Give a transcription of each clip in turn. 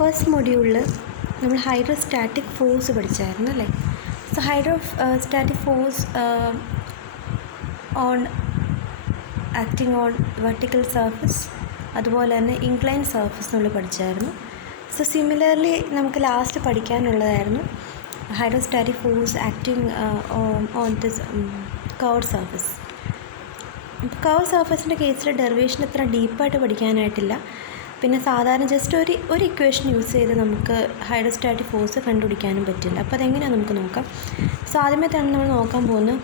First മൊഡ്യൂളിൽ നമ്മൾ hydrostatic force പഠിച്ചായിരുന്നു അല്ലേ. So hydrostatic force on acting on vertical surface, അതുപോലെ തന്നെ ഇൻക്ലൈൻ സർഫസ് നമ്മൾ പഠിച്ചായിരുന്നു. സോ സിമിലർലി നമുക്ക് ലാസ്റ്റ് പഠിക്കാനുള്ളതായിരുന്നു hydrostatic force acting on this curved surface. Curved സർഫസിൻ്റെ കേസിൽ ഡെറിവേഷൻ അത്ര ഡീപ്പായിട്ട് പഠിക്കാനായിട്ടില്ല. പിന്നെ സാധാരണ ജസ്റ്റ് ഒരു ഇക്വേഷൻ യൂസ് ചെയ്ത് നമുക്ക് ഹൈഡ്രോസ്റ്റാറ്റിക് ഫോഴ്സ് കണ്ടുപിടിക്കാനും പറ്റില്ല. അപ്പോൾ അതെങ്ങനെയാണ് നമുക്ക് നോക്കാം. സോ ആദ്യമേ തന്നെ നമ്മൾ നോക്കാൻ പോകുന്നത്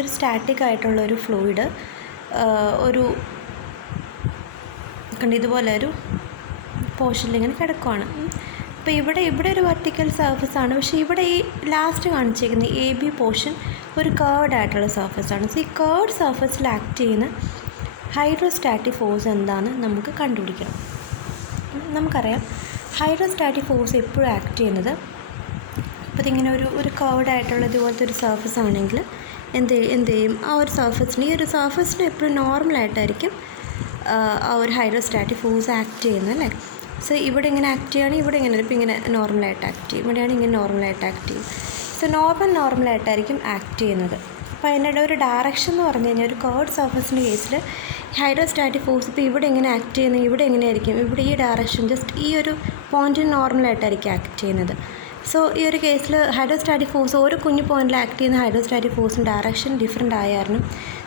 ഒരു സ്റ്റാറ്റിക് ആയിട്ടുള്ള ഒരു ഫ്ലൂയിഡ് ഒരു ഇതുപോലെ ഒരു പോർഷനിൽ ഇങ്ങനെ കിടക്കുവാണ്. അപ്പോൾ ഇവിടെ ഒരു വെർട്ടിക്കൽ സർഫസാണ്, പക്ഷേ ഇവിടെ ഈ ലാസ്റ്റ് കാണിച്ചിരിക്കുന്ന AB പോർഷൻ ഒരു കർവ്ഡ് ആയിട്ടുള്ള സർഫസാണ്. സോ ഈ കർവ്ഡ് സർഫസിൽ ആക്ട് ചെയ്യുന്ന ഹൈഡ്രോസ്റ്റാറ്റിക് ഫോഴ്സ് എന്താണെന്ന് നമുക്ക് കണ്ടുപിടിക്കണം. നമുക്കറിയാം ഹൈഡ്രോസ്റ്റാറ്റിക് ഫോഴ്സ് എപ്പോഴും ആക്ട് ചെയ്യുന്നത്, അപ്പോൾ ഇതിങ്ങനെ ഒരു കർവ്ഡ് ആയിട്ടുള്ള ഇതുപോലത്തെ ഒരു സർഫസ് ആണെങ്കിൽ എന്ത് ചെയ്യും, ആ ഒരു സർഫസിന് ഈ ഒരു സർഫസിന് എപ്പോഴും നോർമലായിട്ടായിരിക്കും ആ ഒരു ഹൈഡ്രോസ്റ്റാറ്റിക് ഫോഴ്സ് ആക്ട് ചെയ്യുന്നത് അല്ലേ. സോ ഇവിടെ ഇങ്ങനെ ആക്ട് ചെയ്യുകയാണെങ്കിൽ ഇവിടെ ഇങ്ങനെ ഇപ്പോൾ ഇങ്ങനെ നോർമലായിട്ട് ആക്ട് ചെയ്യും, ഇവിടെയാണ് ഇങ്ങനെ നോർമലായിട്ട് ആക്ട് ചെയ്യും. സോ നോർമലായിട്ടായിരിക്കും ആക്ട് ചെയ്യുന്നത്. അപ്പോൾ അതിൻ്റെ ഒരു ഡയറക്ഷൻ എന്ന് പറഞ്ഞു കഴിഞ്ഞാൽ ഒരു കർവ്ഡ് സർഫസിൻ്റെ കേസിൽ ഹൈഡ്രോസ്റ്റാറ്റിക് ഫോഴ്സ് ഇപ്പോൾ ഇവിടെ എങ്ങനെ ആക്ട് ചെയ്യുന്നത്, ഇവിടെ എങ്ങനെയായിരിക്കും, ഇവിടെ ഈ ഡയറക്ഷൻ ജസ്റ്റ് ഈ ഒരു പോയിൻറ്റിന് നോർമലായിട്ടായിരിക്കും ആക്ട് ചെയ്യുന്നത്. സോ ഈ ഒരു കേസിൽ ഹൈഡ്രോസ്റ്റാറ്റിക് ഫോഴ്സ് ഓരോ കുഞ്ഞു പോയിൻറ്റിൽ ആക്ട് ചെയ്യുന്ന ഹൈഡ്രോസ്റ്റാറ്റിക് ഫോഴ്സിൻ്റെ ഡയറക്ഷൻ ഡിഫറെൻ്റ് ആയിരുന്നു.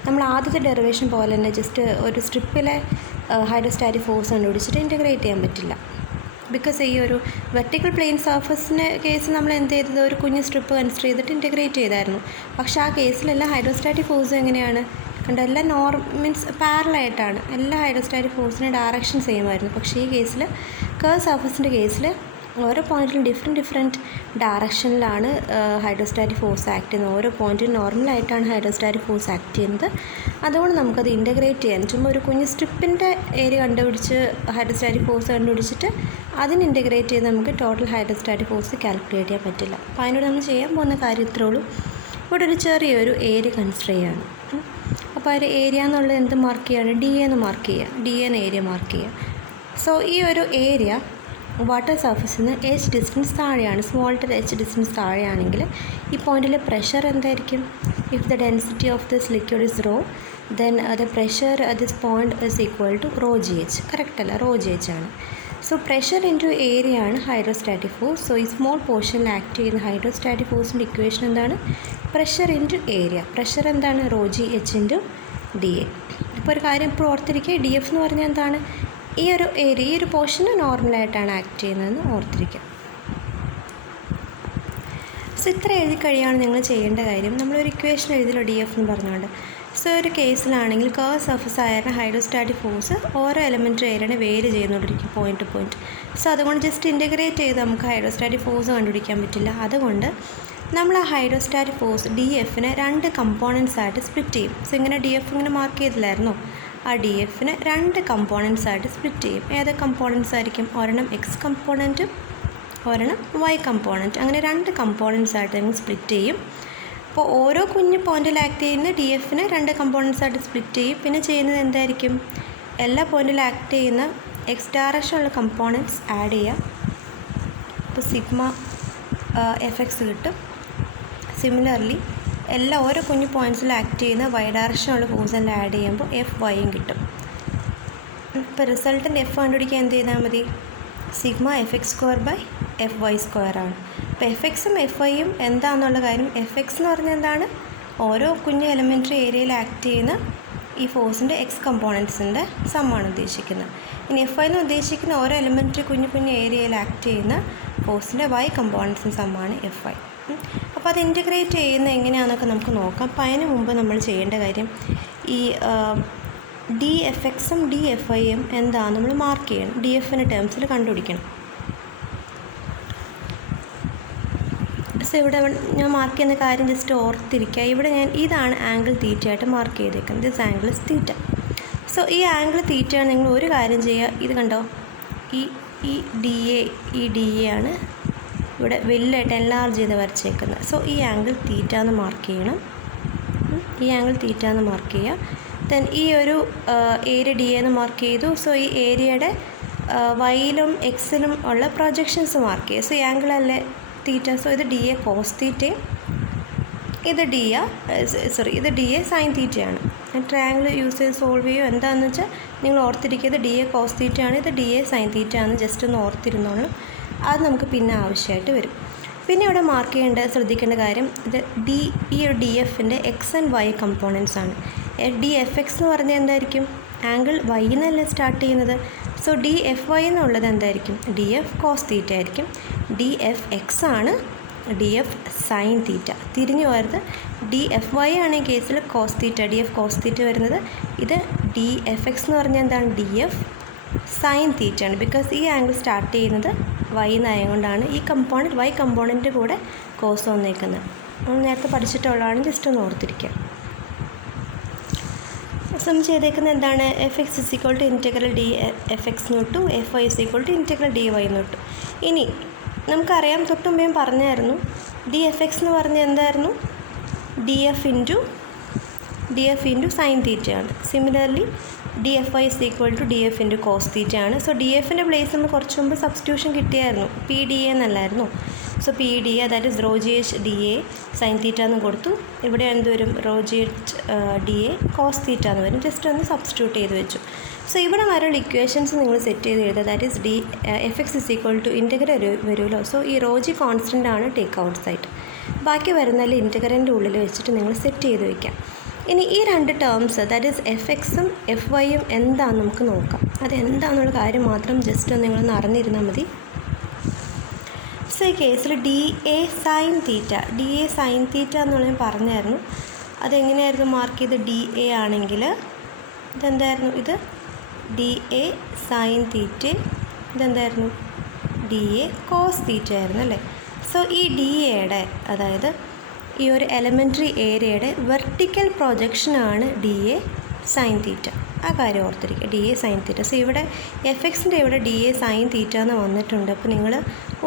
നമ്മൾ ആദ്യത്തെ ഡെറിവേഷൻ പോലെ തന്നെ ജസ്റ്റ് ഒരു സ്ട്രിപ്പിലെ ഹൈഡ്രോസ്റ്റാറ്റിക് ഫോഴ്സ് കണ്ടുപിടിച്ചിട്ട് ഇൻറ്റഗ്രേറ്റ് ചെയ്യാൻ പറ്റില്ല. ബിക്കോസ് ഈ ഒരു വെർട്ടിക്കൽ പ്ലെയിൻ സർഫസിൻ്റെ കേസിൽ നമ്മൾ എന്ത് ചെയ്തത്, ഒരു കുഞ്ഞ് സ്ട്രിപ്പ് കൺസിഡർ ചെയ്തിട്ട് ഇൻറ്റഗ്രേറ്റ് ചെയ്തായിരുന്നു. പക്ഷേ ആ കേസിലെല്ലാം ഹൈഡ്രോസ്റ്റാറ്റിക് ഫോഴ്സ് എങ്ങനെയാണ് കണ്ട, എല്ലാം മീൻസ് പാരലായിട്ടാണ്, എല്ലാ ഹൈഡ്രോസ്റ്റാറ്റിക് ഫോഴ്സിൻ്റെ ഡയറക്ഷൻ സെയിം ആയിരുന്നു. പക്ഷേ ഈ കേസിൽ കർവ്ഡ് സർഫസിൻ്റെ കേസിൽ ഓരോ പോയിൻറ്റിലും ഡിഫറെൻറ്റ് ഡയറക്ഷനിലാണ് ഹൈഡ്രോസ്റ്റാറ്റിക് ഫോഴ്സ് ആക്ട് ചെയ്യുന്നത്. ഓരോ പോയിൻറ്റിലും നോർമലായിട്ടാണ് ഹൈഡ്രോസ്റ്റാറ്റിക് ഫോഴ്സ് ആക്ട് ചെയ്യുന്നത്. അതുകൊണ്ട് നമുക്കത് ഇൻറ്റഗ്രേറ്റ് ചെയ്യാൻ, ചുമ്മാ ഒരു കുഞ്ഞ് സ്ട്രിപ്പിൻ്റെ ഏരിയ കണ്ടുപിടിച്ച് ഹൈഡ്രോസ്റ്റാറ്റിക് ഫോഴ്സ് കണ്ടുപിടിച്ചിട്ട് അതിന് ഇൻറ്റഗ്രേറ്റ് ചെയ്ത് നമുക്ക് ടോട്ടൽ ഹൈഡ്രോസ്റ്റാറ്റിക് ഫോഴ്സ് കാൽക്കുലേറ്റ് ചെയ്യാൻ പറ്റില്ല. അപ്പോൾ അതിനോട് നമ്മൾ ചെയ്യാൻ പോകുന്ന കാര്യം ഇത്രേ ഉള്ളൂ. ഇവിടെ ഒരു ചെറിയൊരു ഏരിയ കൺസിഡർ ചെയ്യുകയാണ്. അപ്പോൾ ആ ഒരു ഏരിയ എന്നുള്ളത് എന്ത് മാർക്ക് ചെയ്യുകയാണ്, DA എന്ന് മാർക്ക് ചെയ്യുക, DA എന്ന ഏരിയ മാർക്ക് ചെയ്യുക. സോ ഈ ഒരു ഏരിയ വാട്ടർ സർഫസിൽ നിന്ന് H ഡിസ്റ്റൻസ് താഴെയാണ്, സ്മോൾ ടു H ഡിസ്റ്റൻസ് താഴെയാണെങ്കിൽ ഈ പോയിൻറ്റിലെ പ്രഷർ എന്തായിരിക്കും, if the density of this liquid is rho then the pressure at this point is equal to ρgh. Correct അല്ല, ρgh ആണ്. സോ പ്രഷർ ഇൻറ്റു ഏരിയ ആണ് hydrostatic force. So ഈ small പോർഷനിൽ act ചെയ്യുന്ന ഹൈഡ്രോസ്റ്റാറ്റിക് ഫോഴ്സിൻ്റെ equation എന്താണ്, pressure into area. Pressure എന്താണ്, ρgh into DA. ഇപ്പോൾ ഒരു കാര്യം ഇപ്പോൾ ഓർത്തിരിക്കുക, DF എന്ന് പറഞ്ഞാൽ എന്താണ്, ഈ ഒരു ഏരിയ, ഈ ഒരു പോർഷന് നോർമലായിട്ടാണ് ആക്ട് ചെയ്യുന്നതെന്ന് ഓർത്തിരിക്കുക. സോ ഇത്ര എഴുതി കഴിയാണ് നിങ്ങൾ ചെയ്യേണ്ട കാര്യം. നമ്മളൊരു ഇക്വേഷൻ എഴുതിയല്ലോ DF എന്ന് പറഞ്ഞുകൊണ്ട്. സോ ഒരു കേസിലാണെങ്കിൽ കർവ്ഡ് സർഫസ് ആയിരുന്ന ഹൈഡ്രോസ്റ്റാറ്റിക് ഫോഴ്സ് ഓരോ എലമെൻ്ററി ഏരിയയുടെ വേരി ചെയ്യുന്നോണ്ടിരിക്കും പോയിൻ്റ് ടു പോയിൻറ്റ്. സോ അതുകൊണ്ട് ജസ്റ്റ് ഇൻറ്റഗ്രേറ്റ് ചെയ്ത് നമുക്ക് ഹൈഡ്രോസ്റ്റാറ്റിക് ഫോഴ്സ് കണ്ടുപിടിക്കാൻ പറ്റില്ല. അതുകൊണ്ട് നമ്മൾ ആ ഹൈഡ്രോസ്റ്റാറ്റിക് ഫോഴ്സ് DFനെ രണ്ട് കമ്പോണൻസ് ആയിട്ട് സ്പ്ലിറ്റ് ചെയ്യും. സോ ഇങ്ങനെ DF ഇങ്ങനെ മാർക്ക് ചെയ്തില്ലായിരുന്നോ, ആ DFനെ രണ്ട് കമ്പോണൻസ് ആയിട്ട് സ്പ്ലിറ്റ് ചെയ്യും. ഏത് കമ്പോണൻസ് ആയിരിക്കും, ഒരെണ്ണം X കമ്പോണൻറ്റും ഒരെണ്ണം Y കമ്പോണൻറ്റ്, അങ്ങനെ രണ്ട് കമ്പോണൻസ് ആയിട്ട് ഞങ്ങൾ സ്പ്ലിറ്റ് ചെയ്യും. അപ്പോൾ ഓരോ കുഞ്ഞ് പോയിൻറ്റിൽ ആക്ട് ചെയ്യുന്ന DFനെ രണ്ട് കമ്പോണൻസ് ആയിട്ട് സ്പ്ലിറ്റ് ചെയ്യും. പിന്നെ ചെയ്യുന്നത് എന്തായിരിക്കും, എല്ലാ പോയിൻറ്റിൽ ആക്ട് ചെയ്യുന്ന X ഡയറക്ഷനുള്ള കമ്പോണൻസ് ആഡ് ചെയ്യുക. ഇപ്പോൾ സിഗ്മ FX കിട്ടും. സിമിലർലി ഓരോ കുഞ്ഞു പോയിൻറ്റ്സിൽ ആക്ട് ചെയ്യുന്ന Y ഡയറക്ഷനുള്ള ഫോഴ്സ് എല്ലാം ആഡ് ചെയ്യുമ്പോൾ FYയും കിട്ടും. ഇപ്പോൾ റിസൾട്ടൻ്റ് F കണ്ടുപിടിക്കാൻ എന്ത് ചെയ്താൽ മതി, സിഗ്മ FX² FY² ആണ്. അപ്പോൾ FXും FYയും എന്താണെന്നുള്ള കാര്യം, FX എന്ന് പറഞ്ഞാൽ എന്താണ്, ഓരോ കുഞ്ഞു എലമെൻ്ററി ഏരിയയിൽ ആക്ട് ചെയ്യുന്ന ഈ ഫോഴ്സിൻ്റെ X കമ്പോണൻസിൻ്റെ സമ്മാണ് ഉദ്ദേശിക്കുന്നത്. ഇനി FY എന്ന് ഉദ്ദേശിക്കുന്ന ഓരോ എലമെൻ്ററി കുഞ്ഞു ഏരിയയിൽ ആക്ട് ചെയ്യുന്ന ഫോഴ്സിൻ്റെ Y കമ്പോണൻസിൻ്റെ സമ്മാണ് FY. അപ്പോൾ അത് ഇൻറ്റഗ്രേറ്റ് ചെയ്യുന്നത് എങ്ങനെയാണെന്നൊക്കെ നമുക്ക് നോക്കാം. അപ്പോൾ അതിന് മുമ്പ് നമ്മൾ ചെയ്യേണ്ട കാര്യം, ഈ DFXും DFIയും എന്താണെന്ന് നമ്മൾ മാർക്ക് ചെയ്യണം. DFൻ്റെ ടേംസിൽ കണ്ടുപിടിക്കണം. സോ ഇവിടെ ഞാൻ മാർക്ക് ചെയ്യുന്ന കാര്യം ജസ്റ്റ് ഓർത്തിരിക്കുക. ഇവിടെ ഇതാണ് ആംഗിൾ തീറ്റയായിട്ട് മാർക്ക് ചെയ്തേക്കുന്നത്. This angle is theta. So ഈ ആംഗിൾ തീറ്റയാണ്. നിങ്ങൾ ഒരു കാര്യം ചെയ്യുക, ഇത് കണ്ടോ, ഈ DA ആണ് ഇവിടെ വലിയായിട്ട് എൻലാർജ് ചെയ്ത് വരച്ചേക്കുന്നത്. സോ ഈ ആംഗിൾ തീറ്റ എന്ന് മാർക്ക് ചെയ്യണം. ഈ ആംഗിൾ തീറ്റ എന്ന് മാർക്ക് ചെയ്യുക. ദെൻ ഈ ഒരു ഏരിയ DA എന്ന് മാർക്ക് ചെയ്തു. സോ ഈ ഏരിയയുടെ വൈയിലും എക്സിലും ഉള്ള പ്രൊജക്ഷൻസ് മാർക്ക് ചെയ്യുക. സോ ഈ ആംഗിൾ അല്ലേ തീറ്റ, സോ ഇത് ഡി എ കോസ് തീറ്റയും ഇത് ഇത് ഡി എ സൈൻ തീറ്റയാണ്. ട്രയാങ്കിൾ യൂസ് ചെയ്ത് സോൾവ് ചെയ്യുക. എന്താണെന്ന് വെച്ചാൽ നിങ്ങൾ ഓർത്തിരിക്കുന്നത് ഡി എ കോസ് തീറ്റയാണ്, ഇത് ഡി എ സൈൻ തീറ്റയാണ്. ജസ്റ്റ് ഒന്ന് ഓർത്തിരുന്നോളൂ, അത് നമുക്ക് പിന്നെ ആവശ്യമായിട്ട് വരും. പിന്നെ ഇവിടെ മാർക്ക് ചെയ്യേണ്ട ശ്രദ്ധിക്കേണ്ട കാര്യം, ഇത് ഈ ഒരു ഡി എഫിൻ്റെ എക്സ് ആൻഡ് വൈ കമ്പോണൻസ് ആണ്. ഡി എഫ് എക്സ് എന്ന് പറഞ്ഞാൽ എന്തായിരിക്കും, ആംഗിൾ വൈ എന്നല്ലേ സ്റ്റാർട്ട് ചെയ്യുന്നത്. സോ ഡി എഫ് വൈ എന്നുള്ളത് എന്തായിരിക്കും, ഡി എഫ് കോസ് തീറ്റ ആയിരിക്കും. ഡി എഫ് എക്സ് ആണ് ഡി എഫ് സൈൻ തീറ്റ. തിരിഞ്ഞു പോയത് ഡി എഫ് വൈ ആണ് ഈ കേസിൽ cos theta, D F cos theta വരുന്നത്. ഇത് ഡി എഫ് എക്സ് എന്ന് പറഞ്ഞാൽ എന്താണ്, ഡി എഫ് സൈൻ തീറ്റ ആണ്. ബിക്കോസ് ഈ ആംഗിൾ സ്റ്റാർട്ട് ചെയ്യുന്നത് വൈ എന്നായതുകൊണ്ടാണ് ഈ കമ്പോണൻറ്റ് വൈ കമ്പോണൻറ്റ് കൂടെ കോസ് വന്നേക്കുന്നത്. നമ്മൾ നേരത്തെ പഠിച്ചിട്ടുള്ളതാണ്, ജസ്റ്റ് ഒന്ന് ഓർത്തിരിക്കുക. സം ചെയ്തേക്കുന്നത് എന്താണ്, F X is equal to integral D F X nought F Y is equal to integral D Y nought. ഇനി നമുക്കറിയാം, തൊട്ട് മുമ്പേ പറഞ്ഞായിരുന്നു, ഡി എഫ് എക്സ് എന്ന് പറഞ്ഞാൽ എന്തായിരുന്നു, ഡി എഫ് ഇൻറ്റു സൈൻ തീറ്റയാണ്. Similarly D F Y is equal to D F into cos തീറ്റയാണ്. സോ ഡി എഫിൻ്റെ പ്ലേസ് നമ്മൾ കുറച്ച് മുമ്പ് സബ്സ്റ്റിറ്റ്യൂഷൻ കിട്ടിയായിരുന്നു, പി ഡി എ എന്നല്ലായിരുന്നു. So P D A that is rho G H D A sine theta എന്ന് കൊടുത്തു. ഇവിടെ എന്ത് വരും, rho G H D A cos theta എന്ന് വരും. ജസ്റ്റ് ഒന്ന് സബ്സ്റ്റിറ്റ്യൂട്ട് ചെയ്ത് വെച്ചു. സോ ഇവിടെ വരെയുള്ള ഇക്വേഷൻസ് നിങ്ങൾ സെറ്റ് ചെയ്ത് എഴുതുക. That is D F X is equal to integral വരുമല്ലോ. സോ ഈ റോ ജി കോൺസ്റ്റൻ്റ് ആണ് ടേക്ക് ഔട്ട് സൈഡ്. ബാക്കി വരുന്നതിൽ ഇൻറ്റഗ്രലിൻ്റെ ഉള്ളിൽ വെച്ചിട്ട് നിങ്ങൾ സെറ്റ് ചെയ്ത് വയ്ക്കാം. ഇനി ഈ രണ്ട് ടേംസ് ദാറ്റ് ഈസ് എഫ് എക്സും എഫ് വൈയും എന്താണെന്ന് നമുക്ക് നോക്കാം. അത് എന്താണെന്നുള്ള കാര്യം മാത്രം ജസ്റ്റ് ഒന്ന് നിങ്ങളൊന്ന് അറിഞ്ഞിരുന്നാൽ മതി. സോ ഈ കേസിൽ ഡി എ സൈൻ തീറ്റ എന്നുള്ള ഞാൻ പറഞ്ഞായിരുന്നു. അതെങ്ങനെയായിരുന്നു മാർക്ക് ചെയ്ത്, ഡി എ ആണെങ്കിൽ ഇതെന്തായിരുന്നു, ഇത് ഡി എ സൈൻ തീറ്റ, ഇതെന്തായിരുന്നു, ഡി എ കോസ് തീറ്റ ആയിരുന്നു അല്ലേ. സോ ഈ ഡി എയുടെ, അതായത് ഈ ഒരു എലമെൻ്ററി ഏരിയയുടെ വെർട്ടിക്കൽ പ്രൊജക്ഷനാണ് ഡി എ സൈൻ തീറ്റ. ആ കാര്യം ഓർത്തിരിക്കുക, D A sine theta. So ഇവിടെ എഫ് എക്സിൻ്റെ ഇവിടെ ഡി എ സൈൻ തീറ്റ എന്ന് വന്നിട്ടുണ്ട്. അപ്പോൾ നിങ്ങൾ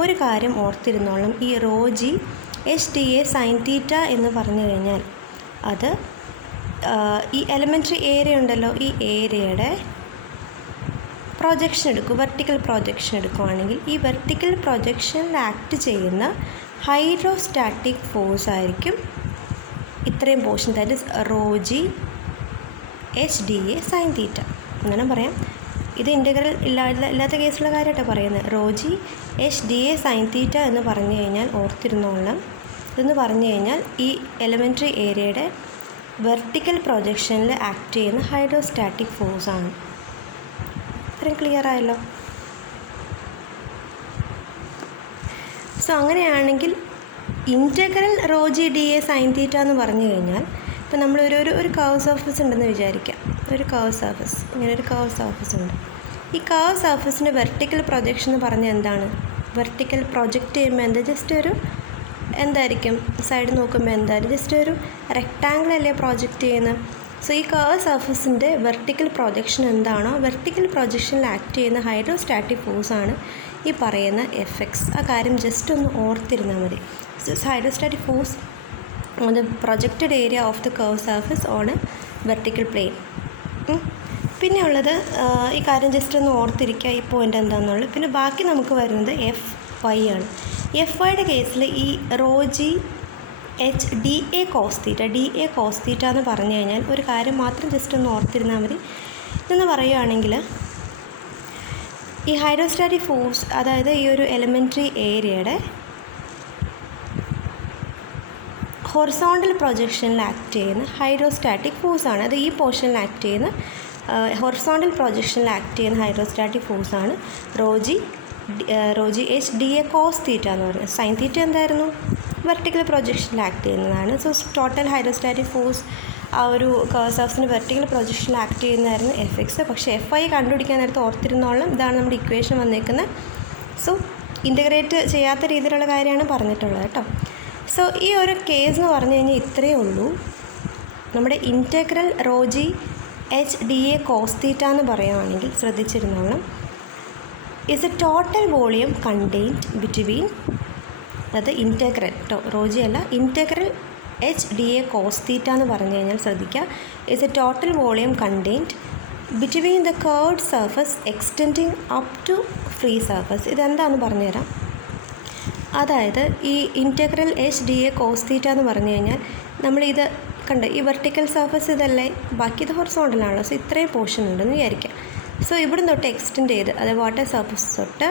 ഒരു കാര്യം ഓർത്തിരുന്നോളം, ഈ rho G H D A sine theta എന്ന് പറഞ്ഞു കഴിഞ്ഞാൽ അത് ഈ എലമെൻ്ററി ഏരിയ ഉണ്ടല്ലോ, ഈ ഏരിയയുടെ പ്രൊജക്ഷൻ എടുക്കും, വെർട്ടിക്കൽ പ്രൊജക്ഷൻ എടുക്കുകയാണെങ്കിൽ ഈ വെർട്ടിക്കൽ പ്രൊജക്ഷനിൽ ആക്ട് ചെയ്യുന്ന ഹൈഡ്രോസ്റ്റാറ്റിക് ഫോഴ്സ് ആയിരിക്കും ഇത്രയും portion, that is rho G H D A sine തീറ്റ. അങ്ങനെ പറയാം. ഇത് ഇൻറ്റഗ്രൽ ഇല്ലാത്ത കേസുള്ള കാര്യമായിട്ടാണ് പറയുന്നത്. Raw G H D A sine theta എന്ന് പറഞ്ഞു കഴിഞ്ഞാൽ ഓർത്തിരുന്നോളാം, ഇതെന്ന് പറഞ്ഞു കഴിഞ്ഞാൽ ഈ എലമെൻ്ററി ഏരിയയുടെ വെർട്ടിക്കൽ പ്രൊജക്ഷനിൽ ആക്ട് ചെയ്യുന്ന ഹൈഡ്രോസ്റ്റാറ്റിക് ഫോഴ്സാണ്. ഇത്രയും ക്ലിയർ ആയല്ലോ. സോ അങ്ങനെയാണെങ്കിൽ integral rho G D A sine theta എന്ന് പറഞ്ഞു കഴിഞ്ഞാൽ, ഇപ്പോൾ നമ്മൾ ഒരു കർവ് സർഫസ് ഉണ്ടെന്ന് വിചാരിക്കാം. ഒരു കർവ് സർഫസ്, ഇങ്ങനെ ഒരു കർവ് സർഫസ് ഉണ്ട്. ഈ കർവ് സർഫസിൻ്റെ വെർട്ടിക്കൽ പ്രൊജക്ഷൻ എന്ന് പറഞ്ഞാൽ എന്താണ്, വെർട്ടിക്കൽ പ്രൊജക്റ്റ് ചെയ്യുമ്പോൾ എന്താ, ജസ്റ്റ് ഒരു എന്തായിരിക്കും, സൈഡ് നോക്കുമ്പോൾ എന്തായാലും ജസ്റ്റ് ഒരു റെക്റ്റാങ്കിൾ അല്ലേ പ്രൊജക്റ്റ് ചെയ്യുന്നത്. സോ ഈ കർവ് സർഫസിൻ്റെ വെർട്ടിക്കൽ പ്രൊജക്ഷൻ എന്താണോ, വെർട്ടിക്കൽ പ്രൊജക്ഷനിൽ ആക്ട് ചെയ്യുന്ന ഹൈഡ്രോസ്റ്റാറ്റിക് ഫോഴ്സാണ് ഈ പറയുന്ന എഫ് എക്സ്. ആ കാര്യം ജസ്റ്റ് ഒന്ന് ഓർത്തിരുന്നാൽ മതി. Hydrostatic force on the projected area of the curve surface on A vertical plane. പിന്നെ ഉള്ളത് ഈ കാര്യം ജസ്റ്റ് ഒന്ന് ഓർത്തിരിക്കുക, ഈ പോയിൻ്റ് എന്താണെന്നുള്ളത്. പിന്നെ ബാക്കി നമുക്ക് വരുന്നത് എഫ് വൈ ആണ്. എഫ് വൈയുടെ കേസിൽ ഈ rho G H D A cos theta എന്ന് പറഞ്ഞു കഴിഞ്ഞാൽ ഒരു കാര്യം മാത്രം ജസ്റ്റ് ഒന്ന് ഓർത്തിരുന്നാൽ മതി. ഇതെന്ന് പറയുകയാണെങ്കിൽ ഈ ഹൈഡ്രോസ്റ്റാറ്റിക് ഫോഴ്സ്, അതായത് ഈ ഒരു എലമെൻ്ററി ഏരിയയുടെ ഹൊറിസോണ്ടൽ പ്രൊജക്ഷനിൽ ആക്ട് ചെയ്യുന്ന ഹൈഡ്രോസ്റ്റാറ്റിക് ഫോഴ്സാണ്. അത് ഈ പോർഷനിൽ ആക്ട് ചെയ്യുന്ന ഹൊറിസോണ്ടൽ പ്രൊജക്ഷനിൽ ആക്ട് ചെയ്യുന്ന ഹൈഡ്രോസ്റ്റാറ്റിക് ഫോഴ്സാണ് rho G H D A cos theta എന്ന് പറയുന്നത്. സൈൻ തീറ്റ എന്തായിരുന്നു, വെർട്ടിക്കൽ പ്രൊജക്ഷനിൽ ആക്ട് ചെയ്യുന്നതാണ്. സോ ടോട്ടൽ ഹൈഡ്രോസ്റ്റാറ്റിക് ഫോഴ്സ് ആ ഒരു കർവ് സർഫസിന് വെർട്ടിക്കൽ പ്രൊജക്ഷനിൽ ആക്ട് ചെയ്യുന്നതായിരുന്നു എഫ് എക്സ്. പക്ഷേ എഫ് ഐ കണ്ടുപിടിക്കാൻ നേരത്തെ ഓർത്തിരുന്നോളം ഇതാണ് നമ്മുടെ ഇക്വേഷൻ വന്നേക്കുന്നത്. സോ ഇൻ്റഗ്രേറ്റ് ചെയ്യാത്ത രീതിയിലുള്ള കാര്യമാണ് പറഞ്ഞിട്ടുള്ളത് കേട്ടോ. സോ ഈ ഒരു കേസ് എന്ന് പറഞ്ഞു കഴിഞ്ഞാൽ ഇത്രയേ ഉള്ളൂ. നമ്മുടെ integral rho G H D A cos theta എന്ന് പറയുകയാണെങ്കിൽ ശ്രദ്ധിച്ചിരുന്നോളം is a total volume contained between, അത് ഇൻറ്റഗ്രൽ റോ ജി അല്ല, integral H D A cos theta എന്ന് പറഞ്ഞു കഴിഞ്ഞാൽ ശ്രദ്ധിക്കുക, is a total volume contained between the curved surface extending up to free surface. ഇതെന്താണെന്ന് പറഞ്ഞുതരാം. അതായത് ഈ integral H D A cos theta എന്ന് പറഞ്ഞു കഴിഞ്ഞാൽ നമ്മളിത് കണ്ട് ഈ വെർട്ടിക്കൽ സർഫസ് ഇതല്ലേ, ബാക്കി ഇത് ഹൊറിസോണ്ടലാണല്ലോ. സോ ഇത്രയും പോർഷൻ ഉണ്ടെന്ന് വിചാരിക്കാം. സോ ഇവിടെ തൊട്ട് എക്സ്റ്റെൻഡ് ചെയ്ത്, അതായത് വാട്ടർ സർഫസ് തൊട്ട്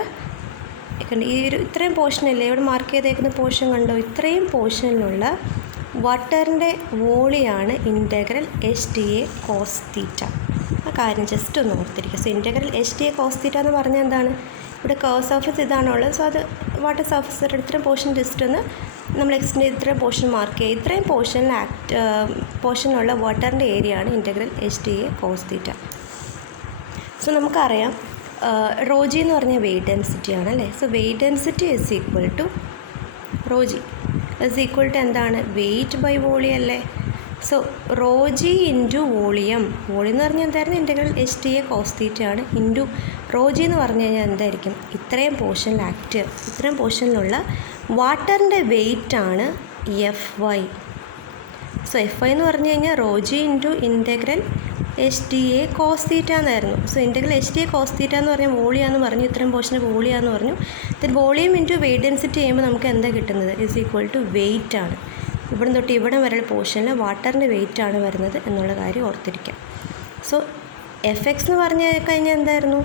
കണ്ട് ഈ ഒരു ഇത്രയും പോർഷനല്ലേ ഇവിടെ മാർക്ക് ചെയ്തേക്കുന്ന പോർഷൻ കണ്ടോ, ഇത്രയും പോർഷനിലുള്ള വാട്ടറിൻ്റെ വോളിയാണ് integral H D A cos theta. ആ കാര്യം ജസ്റ്റ് ഒന്ന് ഓർത്തിരിക്കുക. So integral H D A cos theta എന്ന് പറഞ്ഞാൽ എന്താണ്, ഇവിടെ കർവ് സർഫസ് ഇതാണുള്ളത്. സോ അത് വാട്ടർ സർഫസ് ഇത്രയും പോർഷൻ ജസ്റ്റ് ഒന്ന് നമ്മൾ എക്സ്റ്റെൻഡ് ചെയ്ത് ഇത്രയും പോർഷൻ മാർക്ക് ചെയ്യുക. ഇത്രയും പോർഷനുള്ള വാട്ടറിൻ്റെ ഏരിയ ആണ് integral H D A cos theta. So നമുക്കറിയാം റോ ജി എന്ന് പറഞ്ഞാൽ വെയ്റ്റ് ഡെൻസിറ്റി ആണ് അല്ലേ. So weight density is equal to rho G is equal to എന്താണ്, വെയ്റ്റ് ബൈ വോളിയം അല്ലേ. So rho G into volume എന്ന് പറഞ്ഞാൽ എന്തായിരുന്നു, integral H D A cos theta ആണ്. ഇൻറ്റു റോ ജി എന്ന് പറഞ്ഞു കഴിഞ്ഞാൽ എന്തായിരിക്കും, ഇത്രയും പോർഷനിലുള്ള വാട്ടറിൻ്റെ വെയ്റ്റാണ് F Y. So F Y എന്ന് പറഞ്ഞു കഴിഞ്ഞാൽ rho G into integral H D A cos theta എന്നായിരുന്നു. So integral H D A cos theta എന്ന് പറഞ്ഞാൽ വോളിയാന്ന് പറഞ്ഞു, ഇത്രയും പോർഷന് വോളിയാന്ന് പറഞ്ഞു. Then volume into weight density ചെയ്യുമ്പോൾ നമുക്ക് എന്താ കിട്ടുന്നത്, ഇസ് ഈക്വൽ ടു വെയ്റ്റ് ആണ്. ഇവിടെ തൊട്ട് ഇവിടെ വരെയുള്ള പോർഷനിൽ വാട്ടറിൻ്റെ വെയ്റ്റ് ആണ് വരുന്നത് എന്നുള്ള കാര്യം ഓർത്തിരിക്കാം. സോ എഫ് എക്സ് എന്ന് പറഞ്ഞു കഴിഞ്ഞാൽ എന്തായിരുന്നു,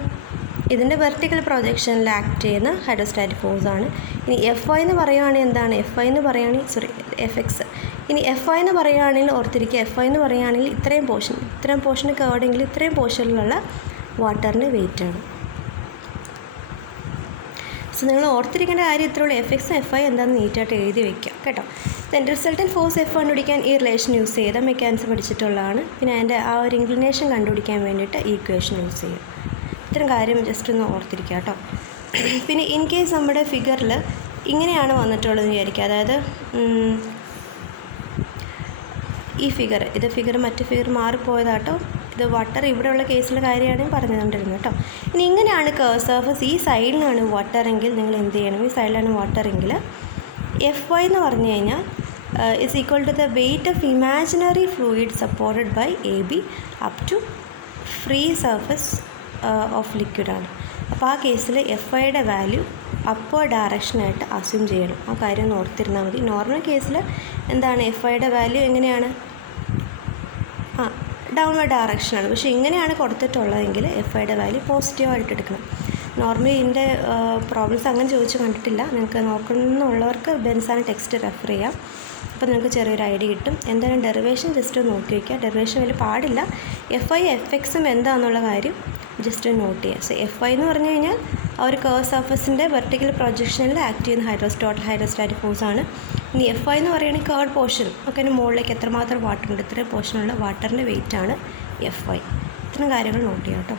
ഇതിൻ്റെ വെർട്ടിക്കൽ പ്രൊജക്ഷനിൽ ആക്ട് ചെയ്യുന്ന ഹൈഡ്രോസ്റ്റാറ്റിക് ഫോഴ്സ് ആണ്. ഇനി എഫ് ഐ എന്ന് പറയുകയാണെങ്കിൽ എന്താണ്, എഫ് എഫ് എക്സ്. ഇനി എഫ് ഐ എന്ന് പറയുകയാണെങ്കിൽ ഓർത്തിരിക്കുക, എഫ് ഐ എന്ന് പറയുകയാണെങ്കിൽ ഇത്രയും പോർഷന് കവേർഡെങ്കിൽ ഇത്രയും പോർഷനിലുള്ള വാട്ടറിൻ്റെ വെയിറ്റ് ആണ്. സോ നിങ്ങൾ ഓർത്തിരിക്കേണ്ട കാര്യം ഇത്രേ ഉള്ളൂ. എഫ് എക്സും എഫ് ഐ എന്താണെന്ന് നീറ്റായിട്ട് എഴുതി വയ്ക്കാം കേട്ടോ. ദെൻ റിസൾട്ടൻറ്റ് ഫോഴ്സ് എഫ് കണ്ടുപിടിക്കാൻ ഈ റിലേഷൻ യൂസ് ചെയ്ത മെക്കാനിക്സ് പഠിച്ചിട്ടുള്ളതാണ്. പിന്നെ അതിൻ്റെ ആ ഒരു ഇൻക്ലിനേഷൻ കണ്ടുപിടിക്കാൻ വേണ്ടിയിട്ട് ഈ ഇക്വേഷൻ യൂസ് ചെയ്യും. ഇത്തരം കാര്യം ജസ്റ്റ് ഒന്ന് ഓർത്തിരിക്കുക കേട്ടോ. പിന്നെ ഇൻ കേസ് നമ്മുടെ ഫിഗറിൽ ഇങ്ങനെയാണ് വന്നിട്ടുള്ളതെന്ന് വിചാരിക്കുക. അതായത് ഈ ഫിഗർ മറ്റു ഫിഗർ മാറിപ്പോയതാട്ടോ. ഇത് വാട്ടർ ഇവിടെയുള്ള കേസിലെ കാര്യമാണ് പറഞ്ഞുകൊണ്ടിരുന്നത് കേട്ടോ. ഇനി ഇങ്ങനെയാണ് കർവ് സർഫസ്, ഈ സൈഡിലാണ് വാട്ടറെങ്കിൽ നിങ്ങൾ എന്ത് ചെയ്യണം, ഈ സൈഡിലാണ് വാട്ടറെങ്കിൽ എഫ് വൈ എന്ന് പറഞ്ഞു കഴിഞ്ഞാൽ is equal to the weight of imaginary fluid supported by A B up to free surface of ലിക്വിഡാണ്. അപ്പോൾ ആ കേസിൽ എഫ് ഐയുടെ വാല്യൂ അപ്പർ ഡയറക്ഷനായിട്ട് അസ്യൂം ചെയ്യണം. ആ കാര്യം ഒന്ന് ഓർത്തിരുന്നാൽ മതി. നോർമൽ കേസിൽ എന്താണ്, എഫ് ഐയുടെ വാല്യൂ എങ്ങനെയാണ്, ഡൗൺവേർഡ് ഡയറക്ഷനാണ്. പക്ഷേ ഇങ്ങനെയാണ് കൊടുത്തിട്ടുള്ളതെങ്കിൽ എഫ് ഐയുടെ വാല്യൂ പോസിറ്റീവായിട്ട് എടുക്കണം. നോർമലി ഇതിൻ്റെ പ്രോബ്ലംസ് അങ്ങനെ ചോദിച്ച് കണ്ടിട്ടില്ല. നിങ്ങൾക്ക് നോക്കുന്നുള്ളവർക്ക് ബെൻസാൻ ടെക്സ്റ്റ് റെഫർ ചെയ്യാം. അപ്പോൾ നിങ്ങൾക്ക് ചെറിയൊരു ഐഡിയ കിട്ടും. എന്തായാലും ഡെറിവേഷൻ ജസ്റ്റ് നോക്കി വയ്ക്കുക. ഡെറിവേഷൻ വലിയ പാടില്ല. എഫ് ഐ എഫ് എക്സും എന്താണെന്നുള്ള കാര്യം ജസ്റ്റ് നോട്ട് ചെയ്യുക. സോ എഫ് ഐ എന്ന് പറഞ്ഞു കഴിഞ്ഞാൽ ആ ഒരു കർവ് സർഫസിൻ്റെ വെർട്ടിക്കൽ പ്രൊജക്ഷനിൽ ആക്ട് ചെയ്യുന്ന ടോട്ടൽ ഹൈഡ്രോസ്റ്റാറ്റിക് ഫോഴ്സ് ആണ്. ഇനി എഫ് ഐ എന്ന് പറയുകയാണെങ്കിൽ കർവ് പോർഷൻ ഒക്കെ അതിന് മുകളിലേക്ക് എത്രമാത്രം വാട്ടർ ഉണ്ട്, ഇത്രയും പോർഷനുള്ള വാട്ടറിൻ്റെ വെയിറ്റ് ആണ് എഫ് ഐ. ഇത്തരം കാര്യങ്ങൾ നോട്ട് ചെയ്യാം കേട്ടോ.